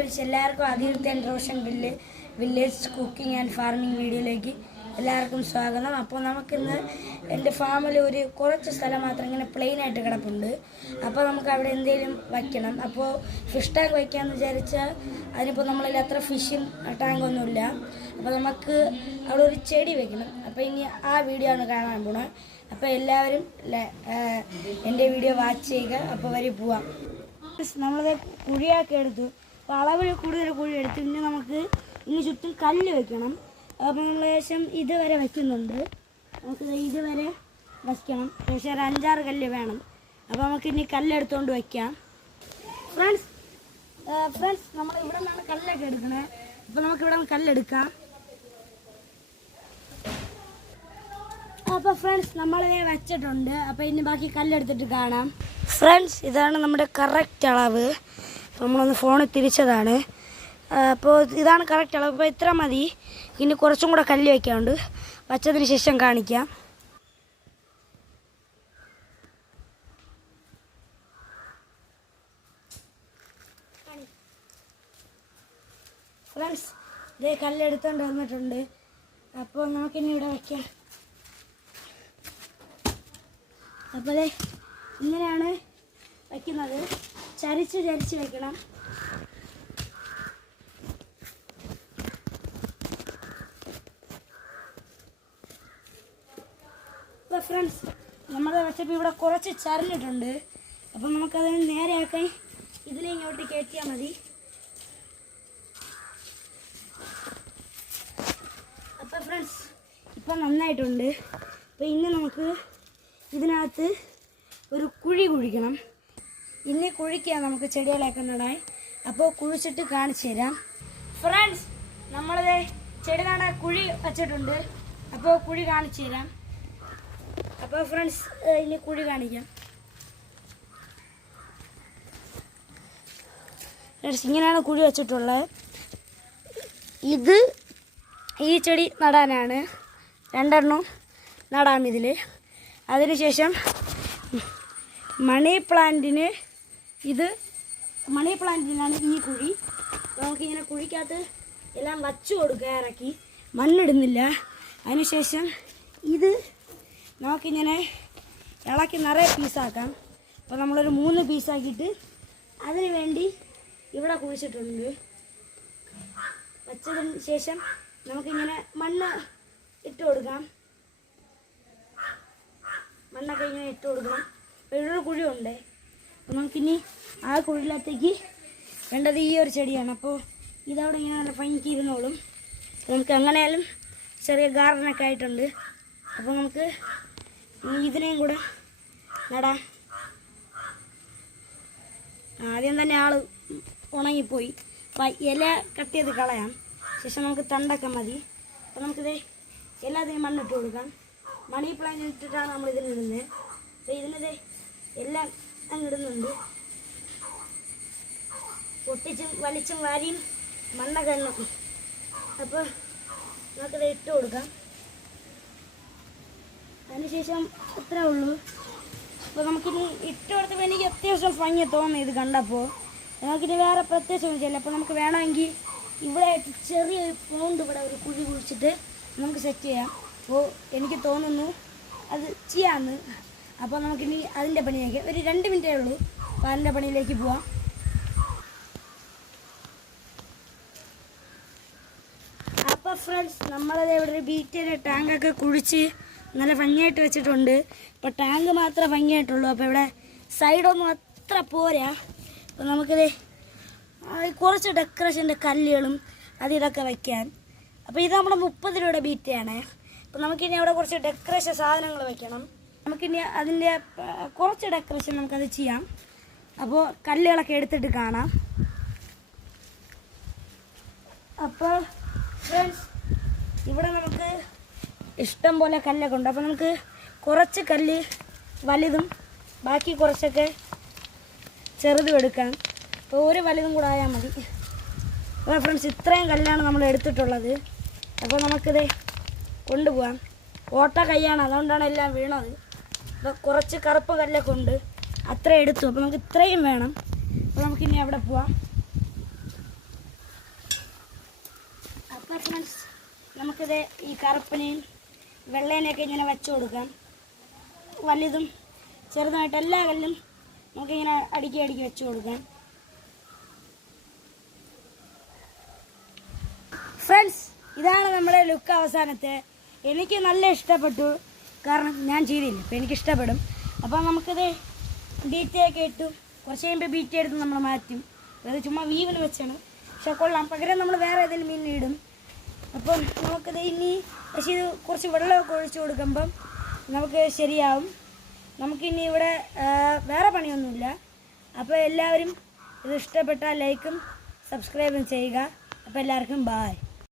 Friends, എല്ലാവർക്കും Aditya Roshan village cooking and farming വീഡിയോയിലേക്ക് എല്ലാവർക്കും സ്വാഗതം. അപ്പോൾ നമുക്കിന്ന് എൻ്റെ ഫാമിൽ കുറച്ച് സ്ഥലം മാത്രം ഇങ്ങനെ പ്ലെയിനായിട്ട് കിടപ്പുണ്ട്. അപ്പോൾ നമുക്ക് അവിടെ എന്തെങ്കിലും വയ്ക്കണം. അപ്പോൾ ഫിഷ് ടാങ്ക് വയ്ക്കാമെന്ന് വിചാരിച്ചാൽ അതിനിപ്പോൾ നമ്മളിൽ അത്ര ഫിഷിങ് ടാങ്കൊന്നുമില്ല. അപ്പോൾ നമുക്ക് അവിടെ ഒരു ചെടി വെക്കണം. അപ്പോൾ ഇനി ആ വീഡിയോ ആണ് കാണാൻ പോണത്. അപ്പോൾ എല്ലാവരും എൻ്റെ വീഡിയോ വാച്ച് ചെയ്യുക. അപ്പോൾ വരി പോവാം. നമ്മളത് കുഴിയൊക്കെ എടുത്തു. അപ്പോൾ അളവിൽ കൂടുതൽ കുഴി എടുത്തു. പിന്നെ നമുക്ക് ഇനി ചുറ്റും കല്ല് വെക്കണം. അപ്പോൾ നമ്മൾ ശേഷം ഇതുവരെ വയ്ക്കുന്നുണ്ട്. നമുക്ക് ഇതുവരെ വയ്ക്കണം. പക്ഷേ ഒരു 5-6 കല്ല് വേണം. അപ്പോൾ നമുക്ക് ഇനി കല്ലെടുത്തുകൊണ്ട് വയ്ക്കാം. ഫ്രണ്ട്സ് നമ്മൾ ഇവിടെ നിന്നാണ് കല്ലൊക്കെ എടുക്കണേ. അപ്പോൾ നമുക്കിവിടെ നിന്ന് കല്ലെടുക്കാം. അപ്പോൾ ഫ്രണ്ട്സ് നമ്മളിതേ വെച്ചിട്ടുണ്ട്. അപ്പോൾ ഇനി ബാക്കി കല്ലെടുത്തിട്ട് കാണാം. ഫ്രണ്ട്സ്, ഇതാണ് നമ്മുടെ കറക്റ്റ് അളവ്. നമ്മളൊന്ന് ഫോണിൽ തിരിച്ചതാണ്. അപ്പോൾ ഇതാണ് കറക്റ്റ് അളവ്. അപ്പോൾ ഇത്ര മതി. ഇനി കുറച്ചും കൂടെ കല്ല് വയ്ക്കാറുണ്ട്. വച്ചതിന് ശേഷം കാണിക്കാം. ഫ്രണ്ട്സ്, ഇതേ കല്ലെടുത്തോണ്ട് വന്നിട്ടുണ്ട്. അപ്പോൾ നമുക്കിനി ഇവിടെ വയ്ക്കാം. അപ്പോൾ ഇങ്ങനെയാണ് വയ്ക്കുന്നത്. ചരിച്ച് വയ്ക്കണം. അപ്പോൾ ഫ്രണ്ട്സ്, നമ്മുടെ വെച്ചപ്പോൾ ഇവിടെ കുറച്ച് ചരിഞ്ഞിട്ടുണ്ട്. അപ്പോൾ നമുക്കതിന് നേരെയാക്കാൻ ഇതിലിങ്ങോട്ട് കയറ്റിയാൽ മതി. അപ്പോൾ ഫ്രണ്ട്സ്, ഇപ്പം നന്നായിട്ടുണ്ട്. അപ്പോൾ ഇനി നമുക്ക് ഇതിനകത്ത് ഒരു കുഴി കുഴിക്കണം. ഇനി കുഴിക്കാം നമുക്ക് ചെടികളൊക്കെ നടാൻ. അപ്പോൾ കുഴിച്ചിട്ട് കാണിച്ചു തരാം. ഫ്രണ്ട്സ്, നമ്മളത് ചെടി നടാൻ കുഴി വച്ചിട്ടുണ്ട്. അപ്പോൾ കുഴി കാണിച്ചു തരാം. അപ്പോൾ ഫ്രണ്ട്സ്, ഇനി കുഴി കാണിക്കാം. ഫ്രണ്ട്സ്, ഇങ്ങനെയാണ് കുഴി വച്ചിട്ടുള്ളത്. ഇത് ഈ ചെടി നടാനാണ്. 2 നടാം ഇതിൽ. അതിനുശേഷം മണി പ്ലാന്റിനാണ് ഈ കുഴി. നമുക്കിങ്ങനെ കുഴിക്കകത്ത് എല്ലാം വച്ചു കൊടുക്കുക. ഇറക്കി മണ്ണിടുന്നില്ല. അതിനുശേഷം ഇത് നമുക്കിങ്ങനെ ഇളക്കി നിറയെ പീസാക്കാം. അപ്പോൾ നമ്മളൊരു 3 പീസാക്കിയിട്ട് അതിന് വേണ്ടി ഇവിടെ കുഴിച്ചിട്ടുണ്ട്. വച്ചതിന് ശേഷം നമുക്കിങ്ങനെ മണ്ണ് ഇട്ട് കൊടുക്കാം. മണ്ണൊക്കെ ഇങ്ങനെ ഇട്ട് കൊടുക്കണം. ഇവിടെ ഒരു കുഴിയുണ്ട്. അപ്പോൾ നമുക്കിനി ആ കുഴിയിലത്തേക്ക് വേണ്ടത് ഈ ഒരു ചെടിയാണ്. അപ്പോൾ ഇതവിടെ ഇങ്ങനെ നല്ല ഭംഗിക്ക് ഇരുന്നോളും. നമുക്ക് എങ്ങനെയായാലും ചെറിയ ഗാർഡനൊക്കെ ആയിട്ടുണ്ട്. അപ്പോൾ നമുക്ക് ഇതിനെയും കൂടെ നടാം. ആദ്യം തന്നെ ആൾ ഉണങ്ങിപ്പോയി. അപ്പം ഇല കട്ട് ചെയ്ത് കളയാം. ശേഷം നമുക്ക് തണ്ടൊക്കെ മതി. അപ്പോൾ നമുക്കിത് എല്ലാത്തിനും മണ്ണിട്ട് കൊടുക്കാം. മണി പ്ലാന്റ് ഇട്ടിട്ടാണ് നമ്മൾ ഇതിനിടുന്നത്. അപ്പോൾ ഇതിനത് എല്ലാം അങ്ങിടുന്നുണ്ട്. പൊട്ടിച്ചും വലിച്ചും വാരിയും മണ്ണൊക്കെ എണ്ണും. അപ്പോൾ നമുക്കിത് ഇട്ട് കൊടുക്കാം. അതിനുശേഷം ഇത്രേ ഉള്ളൂ. അപ്പോൾ നമുക്കിനി ഇട്ട് കൊടുത്തപ്പോൾ എനിക്ക് അത്യാവശ്യം ഭംഗി തോന്നി ഇത് കണ്ടപ്പോൾ. നമുക്കിനി വേറെ പ്രത്യേകിച്ച് ഒന്നും. അപ്പോൾ നമുക്ക് വേണമെങ്കിൽ ഇവിടെ ചെറിയ പൗണ്ട് ഇവിടെ ഒരു കുഴി കുഴിച്ചിട്ട് നമുക്ക് സെറ്റ് ചെയ്യാം. അപ്പോൾ എനിക്ക് തോന്നുന്നു അത് ചെയ്യാമെന്ന്. അപ്പോൾ നമുക്കിനി അതിൻ്റെ പണിയിലേക്ക് ഒരു 2 മിനിറ്റേ ഉള്ളൂ. അപ്പോൾ അതിൻ്റെ പണിയിലേക്ക് പോവാം. അപ്പോൾ ഫ്രണ്ട്സ്, നമ്മളത് ഇവിടെ ഒരു ബീറ്റയുടെ ടാങ്കൊക്കെ കുഴിച്ച് നല്ല ഭംഗിയായിട്ട് വെച്ചിട്ടുണ്ട്. ഇപ്പോൾ ടാങ്ക് മാത്രമേ ഭംഗിയായിട്ടുള്ളൂ. അപ്പോൾ ഇവിടെ സൈഡൊന്നും അത്ര പോരാ. അപ്പോൾ നമുക്കിത് കുറച്ച് ഡെക്കറേഷൻ്റെ കല്ലുകളും അതിതൊക്കെ വയ്ക്കാൻ. അപ്പോൾ ഇത് നമ്മുടെ 30 രൂപയുടെ ബീറ്റയാണ്. അപ്പോൾ നമുക്കിനി അവിടെ കുറച്ച് ഡെക്കറേഷൻ സാധനങ്ങൾ വയ്ക്കണം. നമുക്കിനി അതിൻ്റെ കുറച്ച് ഡെക്കറേഷൻ നമുക്കത് ചെയ്യാം. അപ്പോൾ കല്ലുകളൊക്കെ എടുത്തിട്ട് കാണാം. അപ്പോൾ ഫ്രണ്ട്സ്, ഇവിടെ നമുക്ക് ഇഷ്ടം പോലെ കല്ലൊക്കെ ഉണ്ട്. അപ്പോൾ നമുക്ക് കുറച്ച് കല്ല് വലുതും ബാക്കി കുറച്ചൊക്കെ ചെറുതും എടുക്കാം. അപ്പോൾ ഒരു വലുതും കൂടെ ആയാൽ മതി. അപ്പോൾ ഫ്രണ്ട്സ്, ഇത്രയും കല്ലാണ് നമ്മൾ എടുത്തിട്ടുള്ളത്. അപ്പോൾ നമുക്കിത് കൊണ്ടുപോകാം. ഓട്ട കൈയാണ്, അതുകൊണ്ടാണ് എല്ലാം വീണത്. അപ്പോൾ കുറച്ച് കറുപ്പ് കല്ലൊക്കെ ഉണ്ട്. അത്ര എടുത്തു. അപ്പോൾ നമുക്ക് ഇത്രയും വേണം. അപ്പോൾ നമുക്കിനി അവിടെ പോവാം. ഫ്രണ്ട്സ്, നമുക്കിത് ഈ കറുപ്പിനെയും വെള്ളേനെയൊക്കെ ഇങ്ങനെ വെച്ച് കൊടുക്കാം. വലുതും ചെറുതായിട്ട് എല്ലാ കല്ലും നമുക്കിങ്ങനെ അടുക്കി വെച്ച് കൊടുക്കാം. ഫ്രണ്ട്സ്, ഇതാണ് നമ്മുടെ ലുക്ക് അവസാനത്തെ. എനിക്ക് നല്ല ഇഷ്ടപ്പെട്ടു, കാരണം ഞാൻ ചെയ്തില്ല, അപ്പോൾ എനിക്കിഷ്ടപ്പെടും. അപ്പോൾ നമുക്കിത് ബീറ്റയൊക്കെ ഇട്ടു കുറച്ച് കഴിയുമ്പോൾ ബീറ്റ എടുത്ത് നമ്മൾ മാറ്റും. അത് ചുമ്മാ വീവിന് വെച്ചാണ്, പക്ഷെ കൊള്ളാം. പകരം നമ്മൾ വേറെ ഏതെങ്കിലും മീൻ ഇടും. അപ്പം നമുക്കിത് ഇനി പക്ഷേ ഇത് കുറച്ച് വെള്ളമൊക്കെ ഒഴിച്ച് കൊടുക്കുമ്പം നമുക്ക് ശരിയാവും. നമുക്കിനി ഇവിടെ വേറെ പണിയൊന്നുമില്ല. അപ്പോൾ എല്ലാവരും ഇത് ഇഷ്ടപ്പെട്ടാൽ ലൈക്കും സബ്സ്ക്രൈബും ചെയ്യുക. അപ്പോൾ എല്ലാവർക്കും ബായ്.